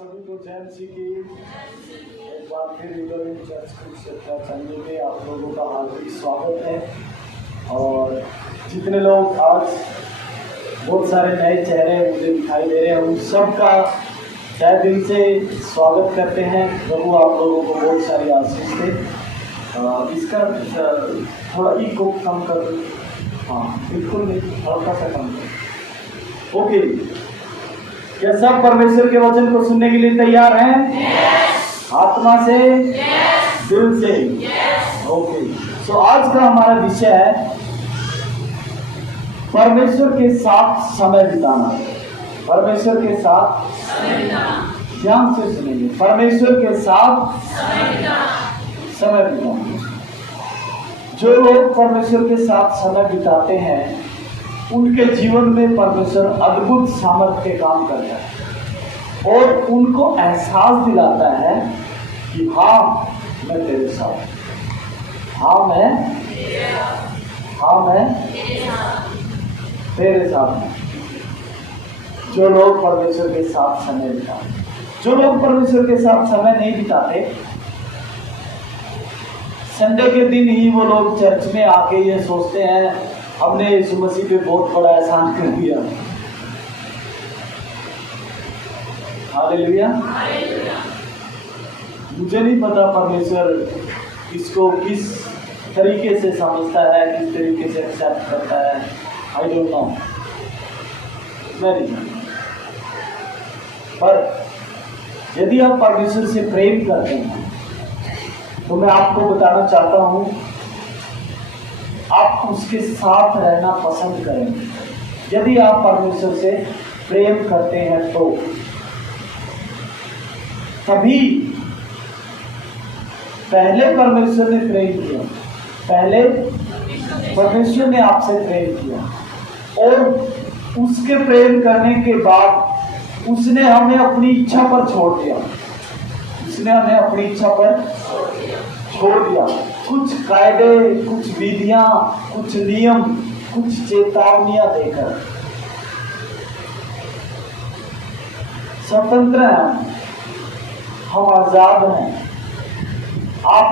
सभी को जैन सी की एक बार फिर रिलोविंग चर्च कुरुक्षेत्र चंडी में आप लोगों का हार्दिक स्वागत है। और जितने लोग आज बहुत सारे नए चेहरे मुझे दिखाई दे रहे हैं उन सब का तहे दिल से स्वागत करते हैं। प्रभु आप लोगों को बहुत सारी आशीष दे। इसका थोड़ा इको कम कर दो। हाँ बिल्कुल नहीं, हल्का सा कम कर। ओके, क्या सब परमेश्वर के वचन को सुनने के लिए तैयार हैं? yes. आत्मा से yes. दिल से yes. ओके, सो आज का हमारा विषय है परमेश्वर के साथ समय बिताना। परमेश्वर के साथ ध्यान से सुनेंगे। परमेश्वर के साथ समय बिताना। जो लोग परमेश्वर के साथ समय बिताते हैं उनके जीवन में परमेश्वर अद्भुत सामर्थ्य के काम करता है और उनको एहसास दिलाता है कि हाँ मैं तेरे साथ, हाँ मैं तेरे साथ हूँ। जो लोग परमेश्वर के साथ समय बिताते, जो लोग परमेश्वर के साथ समय नहीं बिताते, संडे के दिन ही वो लोग चर्च में आके ये सोचते हैं हमने यीशु मसीह पे बहुत बड़ा एहसान कर दिया। हालेलुया। मुझे नहीं पता परमेश्वर इसको किस तरीके से समझता है, किस तरीके से एक्सेप्ट करता है। आई डोंट नो, मैं नहीं जानता। पर यदि आप परमेश्वर से प्रेम करते हैं तो मैं आपको बताना चाहता हूँ आप उसके साथ रहना पसंद करेंगे। यदि आप परमेश्वर से प्रेम करते हैं तो तभी पहले परमेश्वर ने प्रेम किया, पहले परमेश्वर ने आपसे प्रेम किया और उसके प्रेम करने के बाद उसने हमें अपनी इच्छा पर छोड़ दिया। उसने हमें अपनी इच्छा पर छोड़ दिया। कुछ कायदे, कुछ विधियां, कुछ नियम, कुछ चेतावनियां देकर स्वतंत्र हैं, हम आजाद हैं। आप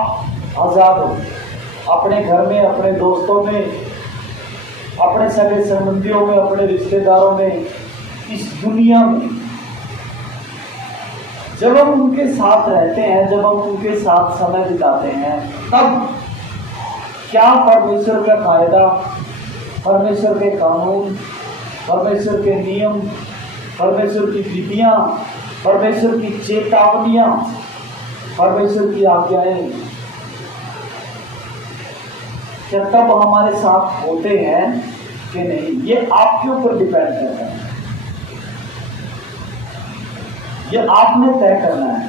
आजाद हो अपने घर में, अपने दोस्तों में, अपने सगे संबंधियों में, अपने रिश्तेदारों में, इस दुनिया में। जब हम उनके साथ रहते हैं, जब हम उनके साथ समय बिताते हैं, तब क्या परमेश्वर का कायदा, परमेश्वर के कानून, परमेश्वर के नियम, परमेश्वर की विधियां, परमेश्वर की चेतावनियां, परमेश्वर की आज्ञाएं क्या तब हमारे साथ होते हैं कि नहीं? ये आपके ऊपर डिपेंड करता है। ये आपने तय करना है।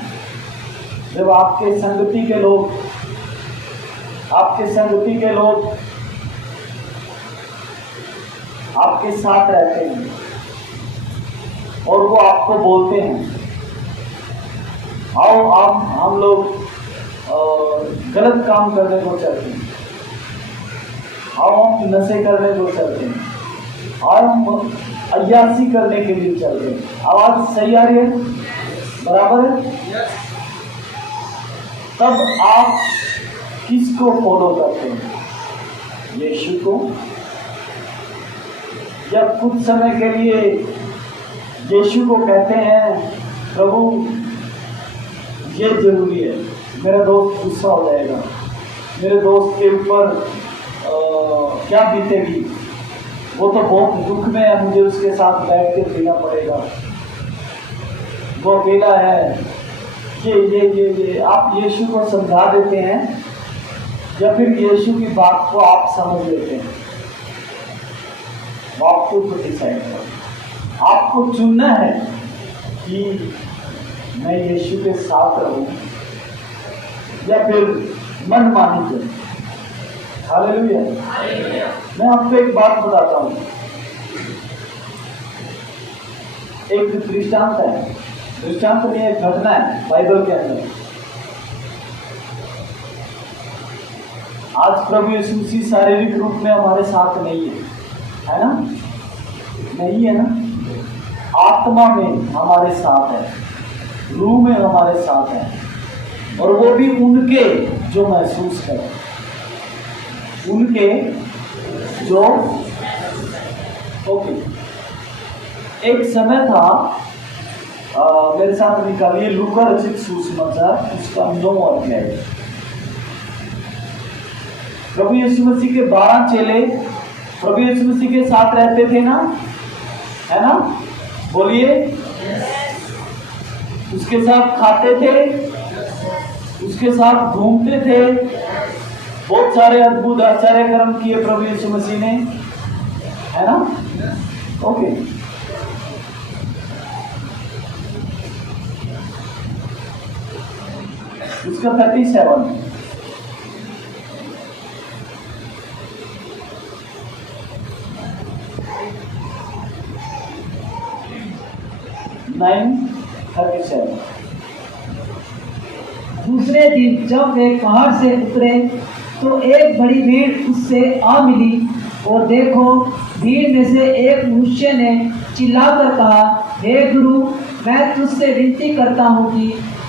जब आपके संगति के लोग आपके साथ रहते हैं और वो आपको बोलते हैं आओ आप हम लोग गलत काम करने को चलते हैं, आओ हम नशे करने को चलते हैं, और हम अय्यासी करने के लिए चलते हैं। आवाज सही आ रही है? बराबर है? तब आप किसको फॉलो करते हैं? यीशु को? या कुछ समय के लिए यीशु को कहते हैं प्रभु ये जरूरी है, मेरा दोस्त गुस्सा हो जाएगा, मेरे दोस्त के ऊपर क्या बीतेगी, वो तो बहुत दुख में है, मुझे उसके साथ बैठ के पीना पड़ेगा, वो अकेला है। ये आप यीशु को समझा देते हैं या फिर यीशु की बात को आप समझ लेते हैं? आपको तो डिसाइड करना, आपको चुनना है कि मैं यीशु के साथ रहूं या फिर मनमानी करूं। हालेलुया। मैं आपको एक बात बताता हूं। एक दृष्टांत है, दृष्टांत में एक घटना है बाइबल के अंदर। आज प्रभु यीशु मसीह शारीरिक रूप में हमारे साथ नहीं है ना? नहीं है ना? आत्मा में हमारे साथ है। रूह में हमारे साथ हैं, और वो भी उनके जो महसूस करें, उनके जो ओके। एक समय था, मेरे साथ निकालिए लूका रचित सुसमाचार उसका 9 अध्याय। प्रभु यीशु मसीह के 12 चेले प्रभु यीशु मसीह के साथ रहते थे ना, है ना? बोलिए। उसके साथ खाते थे, उसके साथ घूमते थे, बहुत सारे अद्भुत आश्चर्य कर्म किए प्रभु यीशु मसीह ने, है ना? ओके। उसका 37 9:37। दूसरे दिन जब वे पहाड़ से उतरे तो एक बड़ी भीड़ उससे आ मिली, और देखो, भीड़ में से एक मनुष्य ने चिल्लाकर कहा, हे गुरु, मैं तुझसे विनती करता हूँ कि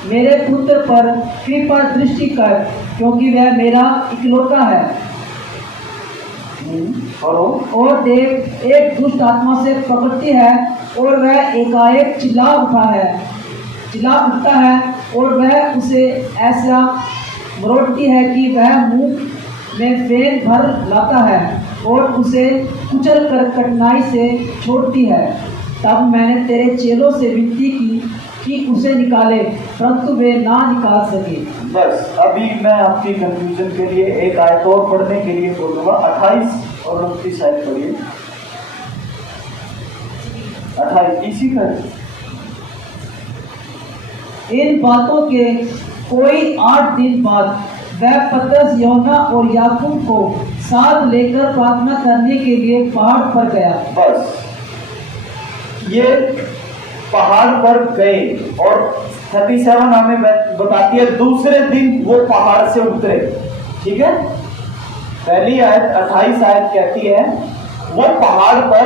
मेरे पुत्र पर कृपा दृष्टि कर, क्योंकि वह मेरा इकलौता है। और देख, एक दुष्ट आत्मा से पकड़ती है, और वह एकाएक चिल्ला उठता है, और वह उसे ऐसा मरोड़ती है कि वह मुंह में फेन भर लाता है, और उसे कुचल कर कठिनाई से छोड़ती है। तब मैंने तेरे चेलों से विनती की कि उसे निकाले, परंतु वे ना निकाल सके। बस अभी मैं आपकी कंफ्यूजन के लिए एक आयत और पढ़ने के लिए बोलूंगा। 28 और 29 आयत पढ़िए। 28 इसी का। इन बातों के कोई 8 दिन बाद वह पतरस, यूहन्ना और याकूब को साथ लेकर प्रार्थना करने के लिए पहाड़ पर गया। बस ये पहाड़ पर गए, और 37 हमें बताती है दूसरे दिन वो पहाड़ से उतरे। ठीक है, पहली आयत 28 आयत कहती है वो पहाड़ पर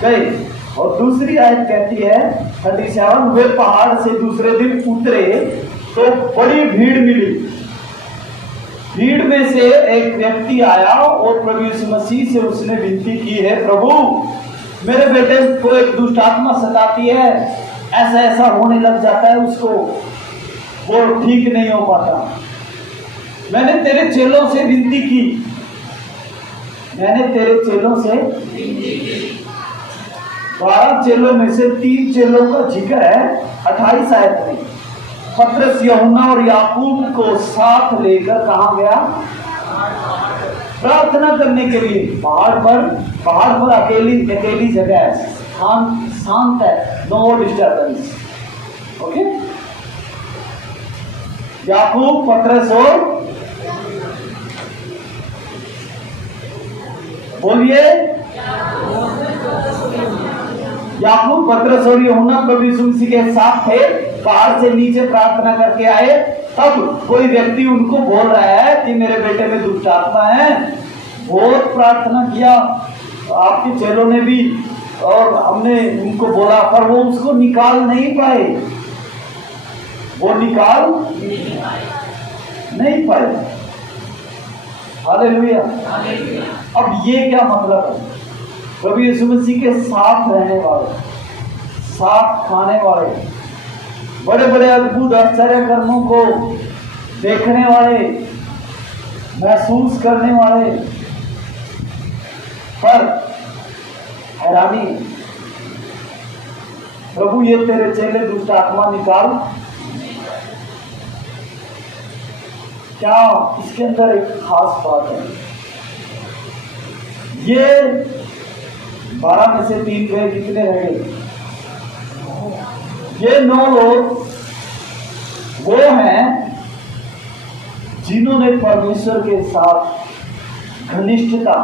गए, और दूसरी आयत कहती है 37 वे पहाड़ से दूसरे दिन उतरे तो बड़ी भीड़ मिली। भीड़ में से एक व्यक्ति आया और प्रभु यीशु मसीह से उसने विनती की है, प्रभु मेरे बेटे को एक दुष्ट आत्मा सताती है, ऐसा ऐसा होने लग जाता है उसको, वो ठीक नहीं हो पाता। मैंने तेरे चेलों से विनती की, 12 चेलों में से 3 चेलों का जिक्र है 28 आयत में। पतरस, यूहन्ना और याकूब को साथ लेकर कहां गया? प्रार्थना करने के लिए। पहाड़ पर अकेली जगह है, शांत है, नो डिस्टर्बेंस। ओके, याकूब, पतरस और बोलिए, याकूब, पतरस और यूहन्ना प्रभु यीशु मसीह के साथ थे, पहाड़ से नीचे प्रार्थना करके आए। तब कोई व्यक्ति उनको बोल रहा है कि मेरे बेटे में दुष्ट आत्मा है। बहुत प्रार्थना किया आपके चेलों ने भी, और हमने उनको बोला, पर वो उसको निकाल नहीं पाए, नहीं पाए। हालेलुया। अब ये क्या मतलब है? प्रभु यीशु मसीह के साथ रहने वाले, साथ खाने वाले, बड़े बड़े अद्भुत आश्चर्य कर्मों को देखने वाले, महसूस करने वाले, पर हैरानी, प्रभु ये तेरे चेले दुष्ट आत्मा निकाल, क्या इसके अंदर एक खास बात है। ये 12 में से 3 गए, कितने रह गए? ये 9 लोग वो हैं जिन्होंने परमेश्वर के साथ घनिष्ठता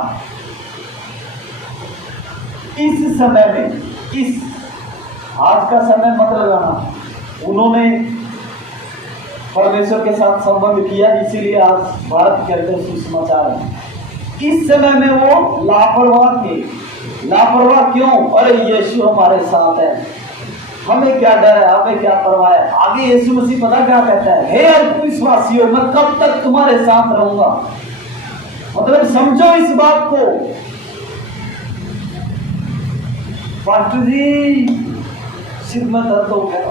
इस समय में, इस आज का समय मत लगाना, उन्होंने परमेश्वर के साथ संबंध किया, इसीलिए आज भारत के अंदर सुसमाचार है। इस समय में वो लापरवाह थे। लापरवाह क्यों? अरे यीशु हमारे साथ है, हमें क्या डर है, हमें क्या परवाह है। आगे यीशु मसीह पता क्या कहता है, हे अल्पविश्वासियों, मैं कब तक तुम्हारे साथ रहूंगा। मतलब समझो इस बात को। पास्टर जी सिर में दर्द हो गया,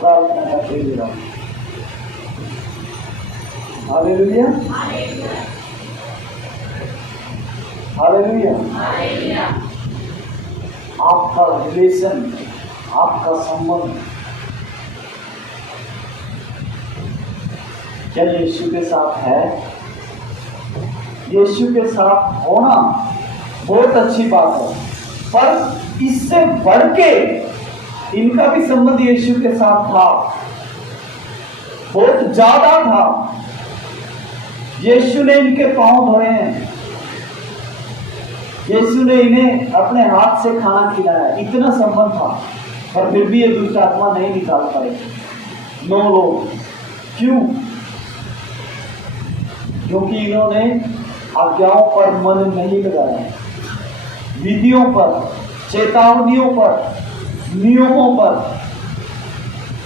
प्रार्थना करते हुए रहो। Hallelujah, hallelujah. आपका रिलेशन, आपका संबंध क्या यीशु के साथ है? यीशु के साथ होना बहुत अच्छी बात है, पर इससे बढ़ के इनका भी संबंध यीशु के साथ था, बहुत ज्यादा था। यीशु ने इनके पांव धोए हैं, यीशु ने इन्हें अपने हाथ से खाना खिलाया, इतना संबंध था। पर फिर भी ये दुष्ट आत्मा नहीं निकाल पाए। 9 लोग, क्यों? क्योंकि इन्होंने आज्ञाओं पर मन नहीं लगाया, विधियों पर, चेतावनियों पर, नियमों पर।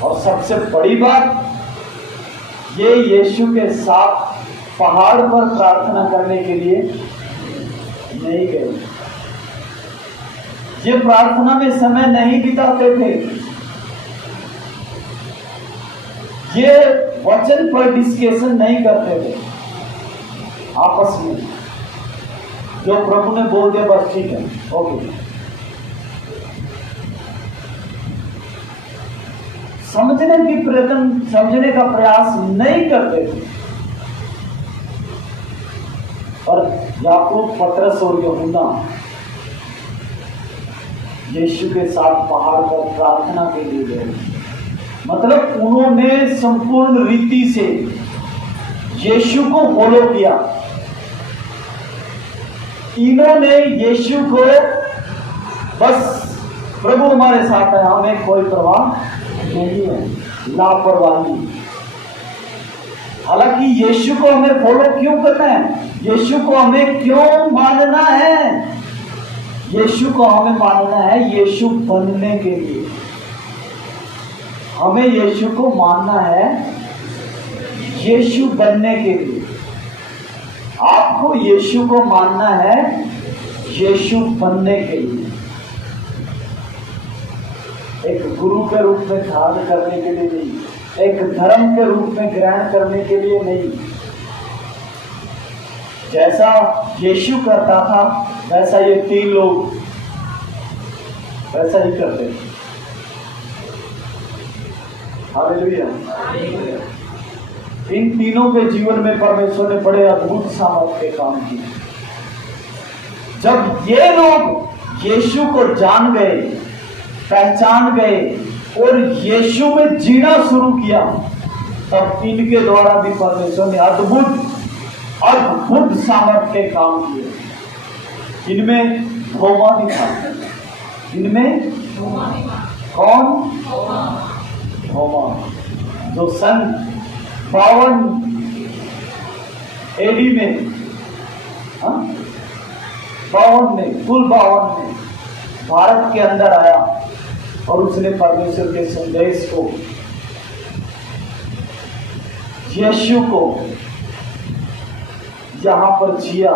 और सबसे बड़ी बात, ये यीशु के साथ पहाड़ पर प्रार्थना करने के लिए नहीं गए। ये प्रार्थना में समय नहीं बिताते थे, ये वचन पर डिस्कशन नहीं करते थे आपस में। जो प्रभु ने बोल दिया बस ठीक है, ओके। समझने का प्रयास नहीं करते थे। और याकूब, पतरस और यूहन्ना यीशु के साथ पहाड़ पर प्रार्थना के लिए गए। मतलब उन्होंने संपूर्ण रीति से यीशु को फॉलो किया। इन्होंने यीशु को बस प्रभु हमारे साथ है, हमें कोई परवाह नहीं है, लापरवाही। हालांकि यीशु को हमें फॉलो क्यों करना है, यीशु को हमें क्यों मानना है? यीशु को हमें मानना है यीशु बनने के लिए। हमें यीशु को मानना है यीशु बनने के लिए। आपको यीशु को मानना है यीशु बनने के लिए। एक गुरु के रूप में धारण करने के लिए नहीं, एक धर्म के रूप में ग्रहण करने के लिए नहीं। जैसा यीशु करता था वैसा ये 3 लोग वैसा ही करते थे। हालेलुया। इन तीनों के जीवन में परमेश्वर ने बड़े अद्भुत सामर्थ के काम किए। जब ये लोग यीशु को जान गए, पहचान गए और यीशु में जीना शुरू किया, तब इनके द्वारा भी परमेश्वर ने अद्भुत सामर्थ के काम किए। इनमें थोमा भी था। इनमें कौन? थोमा, जो सन 52 एडी में, 52 में, कुल 52 में भारत के अंदर आया और उसने परमेश्वर के संदेश को, यीशु को यहां पर जिया।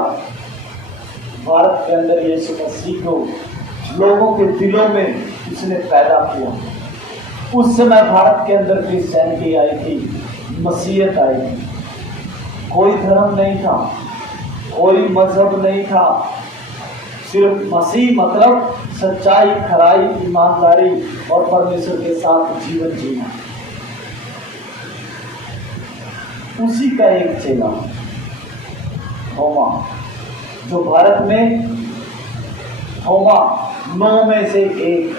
भारत के अंदर यीशु मसीह को लोगों के दिलों में उसने पैदा किया। उस समय भारत के अंदर क्रिश्चियनिटी आई थी, मसीहत आई थी। कोई धर्म नहीं था, कोई मजहब नहीं था, सिर्फ मसीह, मतलब सच्चाई, खराई, ईमानदारी और परमेश्वर के साथ जीवन जीना। उसी का एक चेला थोमा, जो भारत में थोमा 9 में से एक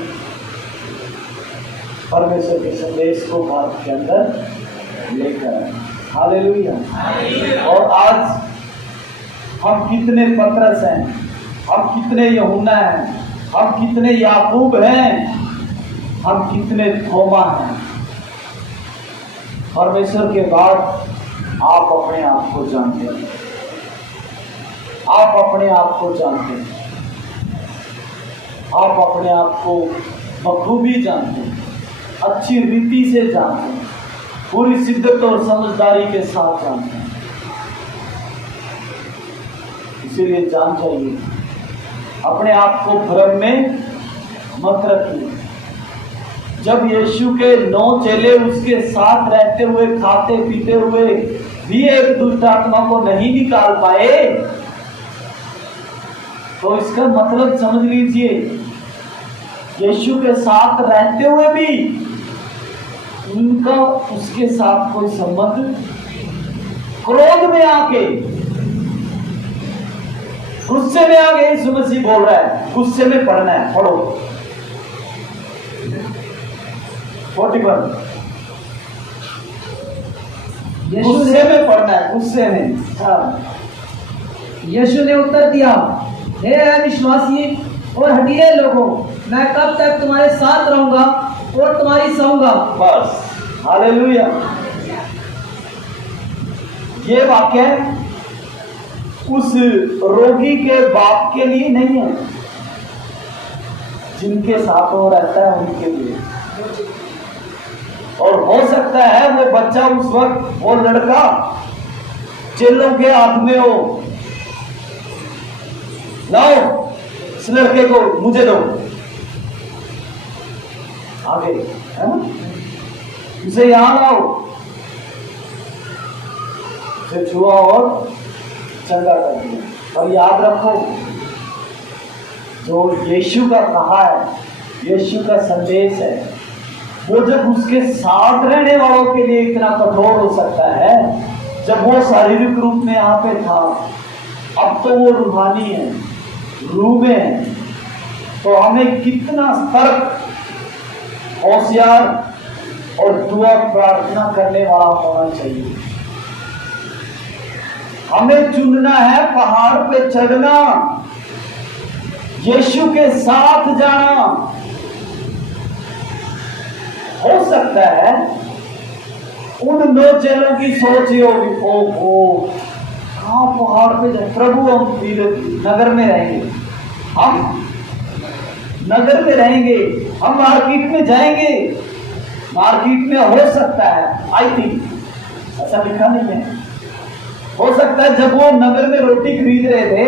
परमेश्वर के संदेश को भारत के अंदर लेकर आए। हालेलुया। और आज हम कितने पतरस हैं, हम कितने यूहन्ना हैं, हम कितने याकूब हैं, हम कितने थोमा हैं। परमेश्वर के बाद आप अपने आप को जानते हैं, आप अपने आप को जानते हैं। आप अपने आप को बखूबी जानते हैं, अच्छी रीति से जानते हैं, पूरी शिद्दत और समझदारी के साथ जानते हैं। इसीलिए जान जाइए, अपने आप को भ्रम में मत रखिए। जब यीशु के 9 चेले उसके साथ रहते हुए, खाते पीते हुए भी एक दुष्ट आत्मा को नहीं निकाल पाए, तो इसका मतलब समझ लीजिए, यीशु के साथ रहते हुए भी उनका उसके साथ कोई संबंध, क्रोध में आके, गुस्से में आके यीशु मसीह बोल रहा है, गुस्से में पढ़ना है, पढ़ो 41, गुस्से में पढ़ना है, गुस्से में। हाँ, यीशु ने उत्तर दिया, हे अविश्वासी और हठीले लोगों, मैं कब तक तुम्हारे साथ रहूंगा और तुम्हारी सहूंगा। बस, हालेलुया। ये वाक्य उस रोगी के बाप के लिए नहीं है, जिनके साथ वो रहता है उनके लिए। और हो सकता है वो बच्चा उस वक्त, वो लड़का चेलों के हाथ में हो, लाओ इस लड़के को मुझे दो, आगे है ना, उसे यहां लाओ, उसे छुआ और चंगा कर दिया। और याद रखो, जो यीशु का कहा है, यीशु का संदेश है, वो जब उसके साथ रहने वालों के लिए इतना कठोर हो सकता है, जब वो शारीरिक रूप में यहाँ पे था, अब तो वो रूहानी है, रूह में है, तो हमें कितना सतर्क, होशियार और दुआ प्रार्थना करने वाला होना चाहिए। हमें चुनना है पहाड़ पे चढ़ना, यीशु के साथ जाना। हो सकता है उन 9 चेलों की सोच ये होगी, ओहो कहाँ पहाड़ पे जाए, प्रभु हम नगर में रहेंगे, हम नगर में रहेंगे, हम मार्केट में जाएंगे, मार्केट में हो सकता है, आई थिंक, ऐसा लिखा नहीं है, हो सकता है जब वो नगर में रोटी खरीद रहे थे,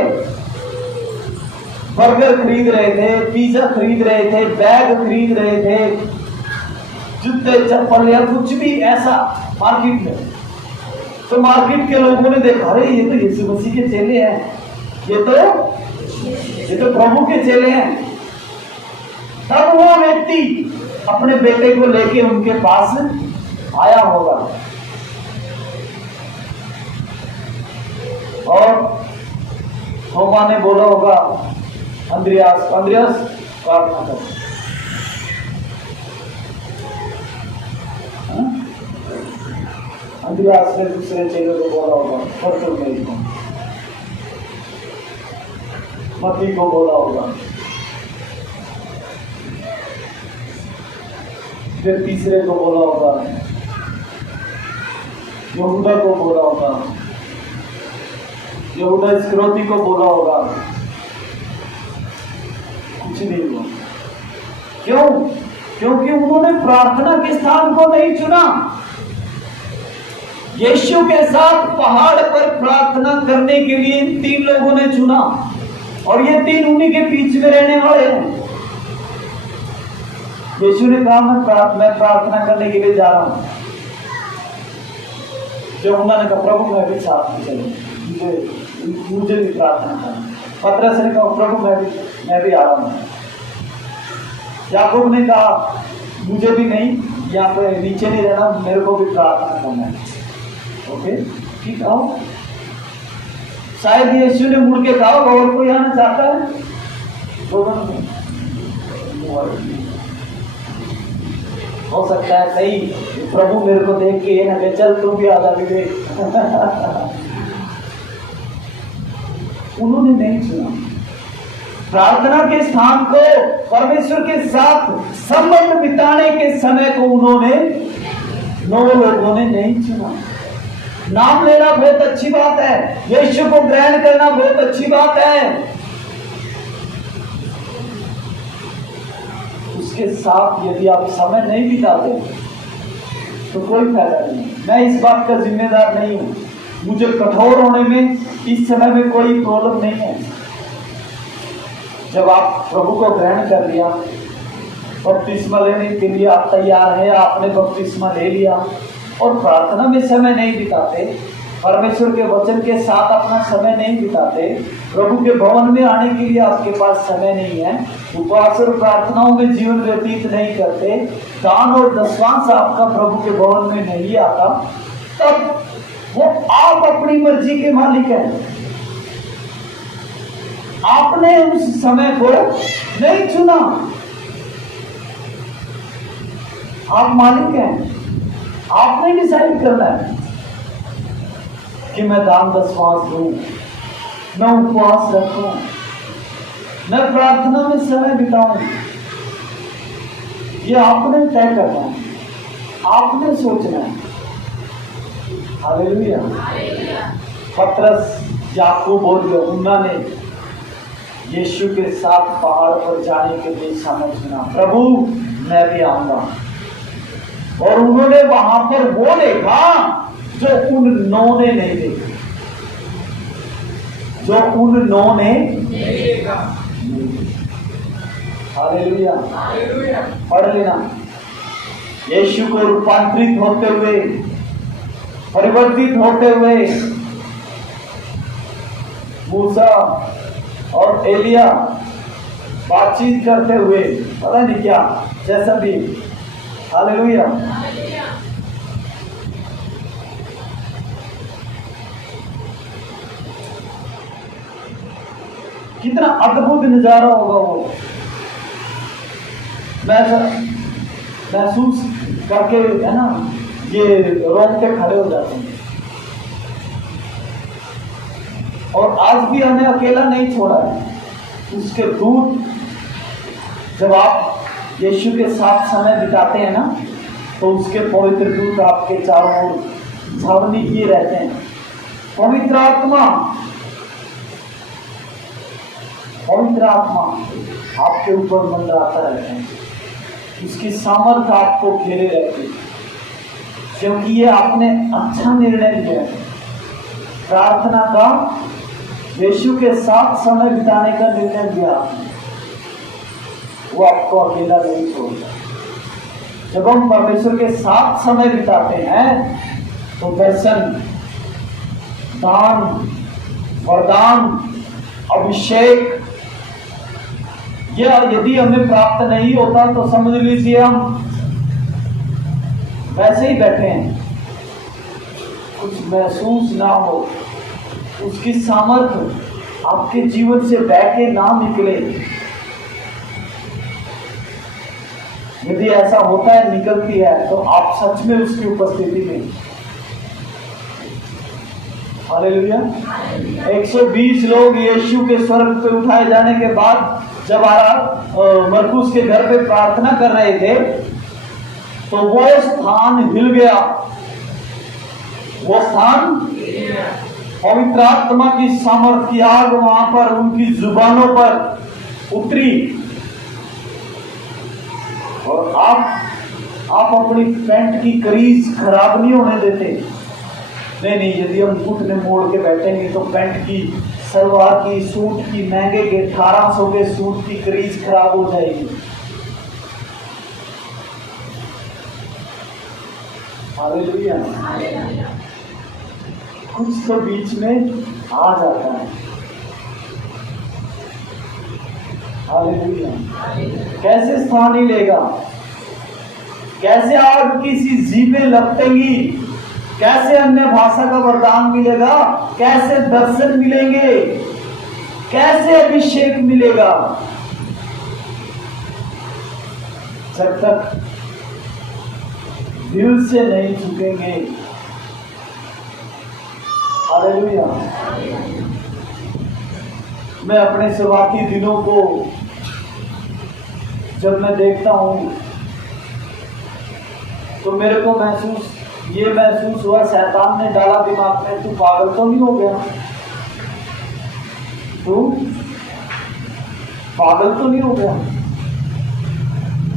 बर्गर खरीद रहे थे, पिज्जा खरीद रहे थे, बैग खरीद रहे थे, जूते चप्पल या कुछ भी ऐसा मार्केट में, तो मार्केट के लोगों ने देखा, अरे ये तो यीशु मसीह के चेले हैं, ये तो प्रभु के चेले हैं। तब वो व्यक्ति अपने बेटे को लेके उनके पास आया होगा और थोमा ने बोला होगा, अंद्रियास प्रार्थना करो। अंद्रियास ने दूसरे चेले को बोला होगा, बरतुल्मै को, मत्ती को बोला होगा, फिर तीसरे को बोला होगा, यहूदा को बोला होगा, यहूदा इस्करियोती को बोला होगा, कुछ नहीं हुआ। क्यों? क्योंकि उन्होंने प्रार्थना के स्थान को नहीं चुना। यीशु के साथ पहाड़ पर प्रार्थना करने के लिए 3 लोगों ने चुना, और ये 3 उन्हीं के बीच में रहने वाले हैं। यीशु ने कहा मैं प्रार्थना करने के लिए जा रहा हूं। जब उन्होंने कहा प्रभु मैं भी साथ में चलूं, मुझे भी प्रार्थना करना। पतरस ने कहा प्रभु मैं भी आ रहा हूं। याकूब ने कहा मुझे भी नहीं, यहाँ पे नीचे नहीं रहना, मेरे को भी प्रार्थना करना है। ओके ठीक आओ। शायद यीशु ने मुड़ के कहा और कोई आना चाहता है, हो सकता है कहीं प्रभु मेरे को देख के ये ना कहे चल तू भी आजा विवेक। उन्होंने नहीं चुना प्रार्थना के स्थान को, परमेश्वर के साथ संबंध बिताने के समय को उन्होंने 9 लोगों ने नहीं चुना। नाम लेना बहुत अच्छी बात है, यीशु को ग्रहण करना बहुत अच्छी बात है, उसके साथ यदि आप समय नहीं बिताते तो कोई फायदा नहीं। मैं इस बात का जिम्मेदार नहीं हूँ, मुझे कठोर होने में इस समय में कोई प्रॉब्लम नहीं है। जब आप प्रभु को ग्रहण कर लिया, बपतिस्मा लेने के लिए आप तैयार हैं, आपने बपतिस्मा ले लिया और प्रार्थना में समय नहीं बिताते, परमेश्वर के वचन के साथ अपना समय नहीं बिताते, प्रभु के भवन में आने के लिए आपके पास समय नहीं है, उपवास और प्रार्थनाओं में जीवन व्यतीत नहीं करते, दान और दशवांश आपका प्रभु के भवन में नहीं आता, तब वो आप अपनी मर्जी के मालिक हैं। आपने उस समय को नहीं चुना, आप मालिक हैं। आपने डिसाइड करना है कि मैं दान दशवांश दूं, मैं उपवास रखूं, मैं प्रार्थना में समय बिताऊं। ये आपने तय करना है, आपने सोचना है। हालेलुया। पतरस, याकूब और यूहन्ना ने यीशु के साथ पहाड़ पर जाने के लिए समय चुना, प्रभु मैं भी आऊंगा। और उन्होंने वहां पर वो देखा जो उन 9 ने नहीं देखा, जो उन 9 ने नहीं देखा। हालेलुया। पढ़ लेना। यीशु को रूपांतरित होते हुए, परिवर्तित होते हुए मूसा और एलिया बातचीत करते हुए, पता नहीं क्या, जैसा भी। हालेलुया। कितना अद्भुत नजारा होगा वो। मैं महसूस करके, है ना, ये रोंगटे खड़े हो जाते हैं। और आज भी हमें अकेला नहीं छोड़ा है। उसके दूत, जब आप यीशु के साथ समय बिताते हैं ना, तो उसके पवित्र दूत आपके चारों ओर छावनी किए रहते हैं। पवित्र आत्मा आपके ऊपर मंडराता रहता है, उसकी सामर्थ्य आपको घेरे रहती है, क्योंकि ये आपने अच्छा निर्णय लिया है। प्रार्थना का, यीशु के साथ समय बिताने का निर्णय लिया आपने, वो आपको अकेला नहीं छोड़ता। जब हम परमेश्वर के साथ समय बिताते हैं तो दर्शन, दान, वरदान, अभिषेक, यह यदि हमें प्राप्त नहीं होता तो समझ लीजिए हम वैसे ही बैठे हैं, कुछ महसूस ना हो, उसकी सामर्थ्य आपके जीवन से बह के ना निकले। यदि ऐसा होता है, निकलती है, तो आप सच में उसकी उपस्थिति में। हालेलुया। 120 लोग यीशु के स्वर्ग पे उठाए जाने के बाद जब मरकुस के घर पे प्रार्थना कर रहे थे, तो वो स्थान हिल गया। वो स्थान, पवित्र आत्मा की सामर्थ की आग वहां पर उनकी जुबानों पर उतरी। और आप अपनी पैंट की करीज खराब नहीं होने देते। नहीं, यदि हम घुटने मोड़ के बैठेंगे तो पैंट की, सलवार की, सूट की, महंगे के 1800 के सूट की करीज खराब हो जाएगी। हालेलुया। कुछ तो बीच में आ जाता है। हालेलुया। कैसे स्थान ही लेगा, कैसे आग की सी जीभें लपटेंगी, कैसे अन्य भाषा का वरदान मिलेगा, कैसे दर्शन मिलेंगे, कैसे अभिषेक मिलेगा, जब तक दिल से नहीं झुकेंगे। हालेलुया। मैं अपने शुरुआती दिनों को जब मैं देखता हूं तो मेरे को महसूस हुआ, शैतान ने डाला दिमाग में, तू पागल तो नहीं हो गया, तू पागल तो नहीं हो गया,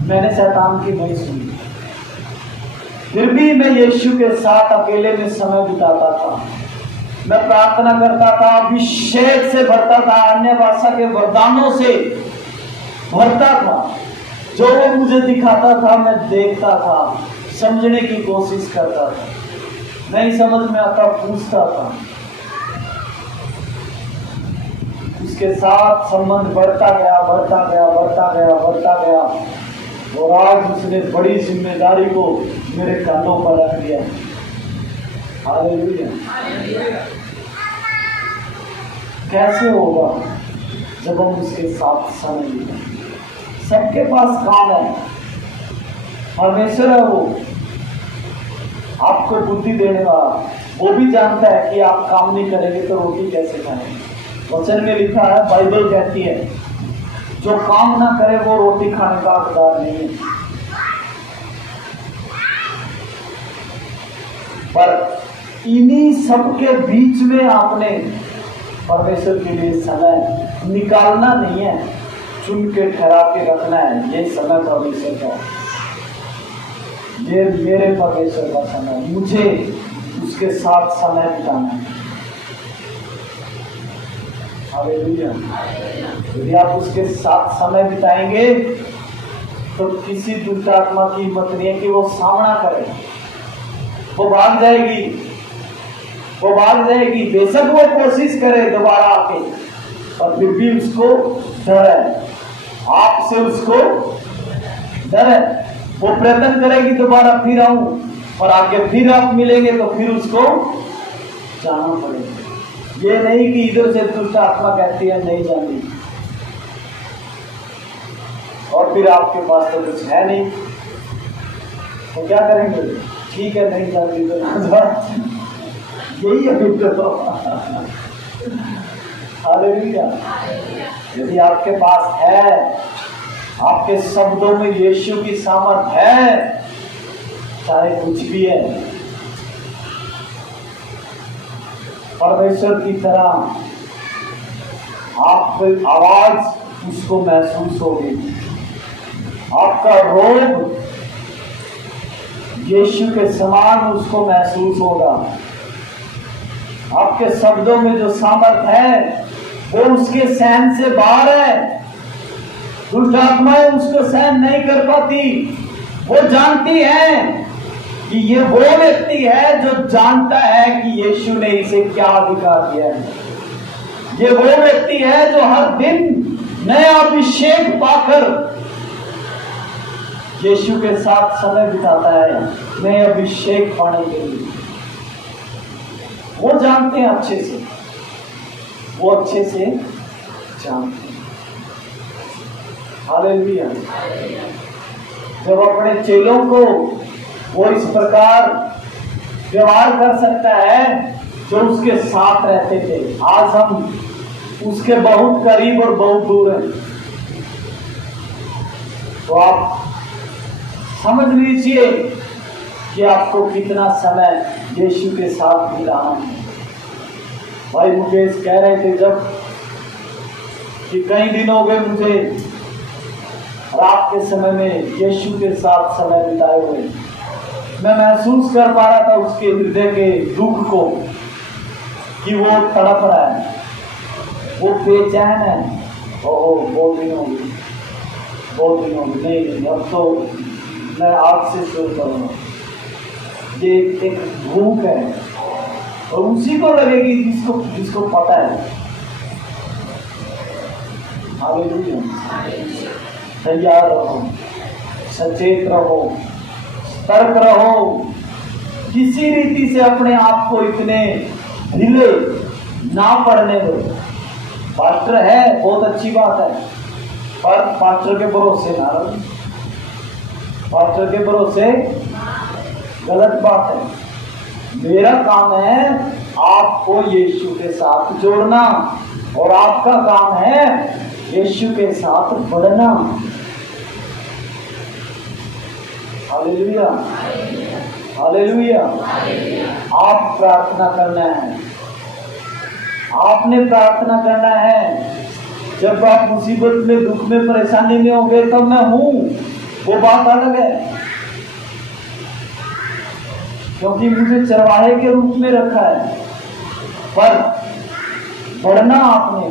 मैंने शैतान की नहीं सुनी। फिर भी मैं यीशु के साथ अकेले में समय बिताता था। मैं प्रार्थना करता था, अभिषेक से भरता था, अन्य भाषा के वरदानों से भरता था। जो वो मुझे दिखाता था मैं देखता था, समझने की कोशिश करता था, नहीं समझ में आता पूछता था। उसके साथ संबंध बढ़ता गया, बढ़ता गया, बढ़ता गया, बढ़ता गया। और आज उसने बड़ी जिम्मेदारी को मेरे कंधों पर रख दिया। हालेलुया। कैसे होगा जब हम उसके साथ समय बिताएं? सबके पास काम है, परमेश्वर है वो आपको बुद्धि देने वाला। वो भी जानता है कि आप काम नहीं करेंगे तो रोटी कैसे खाएंगे। वचन में लिखा है, बाइबल कहती है, जो काम ना करे वो रोटी खाने का हकदार नहीं है। पर इन्हीं सबके बीच में आपने परमेश्वर के लिए समय निकालना नहीं है, चुन के ठहरा के रखना है। ये समय परमेश्वर का, ये मेरे परमेश्वर का समय, मुझे उसके साथ समय बिताना है। हालेलुया। यदि आप उसके साथ समय बिताएंगे तो किसी दुष्ट आत्मा की हिम्मत नहीं है कि वो सामना करे। वो भाग जाएगी, वो भाग जाएगी। बेशक वो कोशिश करे दोबारा आके, और फिर भी उसको डर है, आपसे उसको डर है। वो प्रयत्न करेगी दोबारा फिर आऊं, और आगे फिर आप मिलेंगे तो फिर उसको जाना पड़ेगा। ये नहीं कि इधर से दुष्ट आत्मा कहती है नहीं जानी, और फिर आपके पास तो कुछ है नहीं, तो क्या करेंगे? ठीक है, नहीं जाती तो यही है तो। हालेलुया। यदि आपके पास है, आपके शब्दों में यीशु की सामर्थ है, चाहे कुछ भी है, परमेश्वर की तरह आपकी आवाज उसको महसूस होगी। आपका रोग यीशु के समान उसको महसूस होगा। आपके शब्दों में जो सामर्थ है वो उसके सहन से बाहर है। दुष्ट आत्माएं उसको सहन नहीं कर पाती। वो जानती है कि ये वो व्यक्ति है जो जानता है कि यीशु ने इसे क्या अधिकार दिया है। ये वो व्यक्ति है जो हर दिन नया अभिषेक पाकर यीशु के साथ समय बिताता है, नए अभिषेक पाने के लिए। वो जानते हैं अच्छे से, वो अच्छे से जानते हैं। हालेलुया। जब अपने चेलों को वो इस प्रकार व्यवहार कर सकता है जो उसके साथ रहते थे, आज हम उसके बहुत करीब और बहुत दूर हैं, तो आप समझ लीजिए कि आपको कितना समय यीशु के साथ बिताना है। भाई मुकेश कह रहे थे जब कि कई दिन हो गए मुझे रात के समय में यीशु के साथ समय बिताए हुए। मैं महसूस कर पा रहा था उसके हृदय के दुख को कि वो तड़प रहा है, वो बेचैन है। ओहो, बहुत दिन हो गए, बहुत दिन हो गए। नहीं, अब तो मैं आपसे शुरू करूँगा। ये एक भूख है और उसी को लगेगी जिसको पता है। हालेलुया। तैयार रहो, सचेत रहो, सतर्क रहो। किसी रीति से अपने आप को इतने ढीले ना पड़ने दो। पास्टर है, बहुत अच्छी बात है, पर पास्टर के भरोसे ना रहो। पास्टर के भरोसे गलत बात है। मेरा काम है आपको यीशु के साथ जोड़ना, और आपका काम है यीशु के साथ बढ़ना। Hallelujah, hallelujah. आप प्रार्थना करना है, आपने प्रार्थना करना है। जब आप मुसीबत में, दुख में, परेशानी में होंगे तब मैं हूँ, वो बात अलग है, क्योंकि मुझे चरवाहे के रूप में रखा है। पर बढ़ना आपने,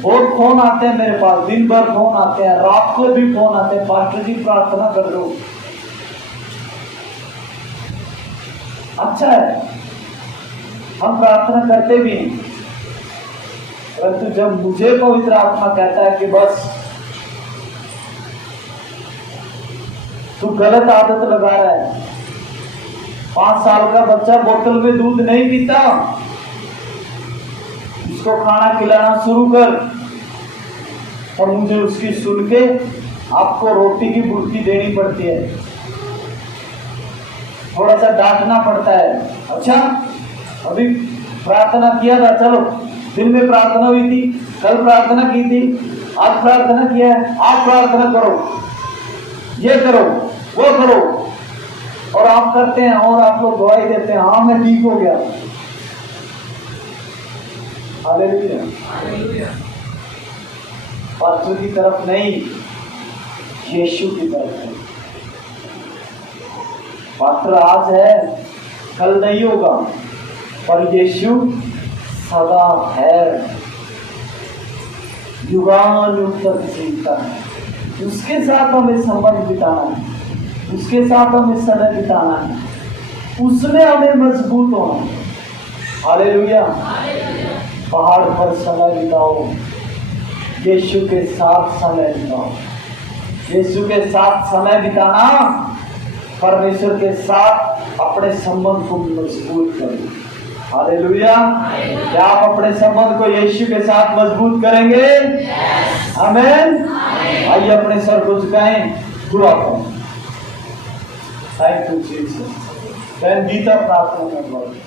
बहुत फोन आते हैं मेरे पास, दिन भर फोन आते हैं, रात को भी फोन आते हैं, पास्टर जी प्रार्थना कर दो। अच्छा है, हम प्रार्थना करते भी हैं, परंतु जब मुझे पवित्र आत्मा कहता है कि बस तू गलत आदत लगा रहा है, 5 साल का बच्चा बोतल में दूध नहीं पीता, उसको खाना खिलाना शुरू कर, और मुझे उसकी सुन के आपको रोटी की बुर्की देनी पड़ती है, थोड़ा सा डांटना पड़ता है। अच्छा, अभी प्रार्थना किया था, चलो दिन में प्रार्थना हुई थी, कल प्रार्थना की थी, आज प्रार्थना किया है, आप प्रार्थना करो, ये करो, वो करो, और आप करते हैं और आप लोग गवाही देते हैं, हाँ मैं ठीक हो गया। हालेलुया। पास्टर की तरफ नहीं, यीशु की तरफ है। पास्टर आज है, कल नहीं होगा, पर यीशु सदा है, युगानुयुग तक जीता है। उसके साथ हमें संबंध बिताना है, उसके साथ हमें समय बिताना है, उसमें हमें मजबूत होना है। हालेलुया। पहाड़ पर समय बिताओ, यीशु के साथ समय बिताओ। यीशु के साथ समय बिताना परमेश्वर के साथ अपने संबंध को मजबूत करें। हालेलुया। क्या आप अपने संबंध को यीशु के साथ मजबूत करेंगे? आमीन। आइए अपने सर को झुकाएं, दुआ करें। Thank you Jesus. गीता प्रार्थना में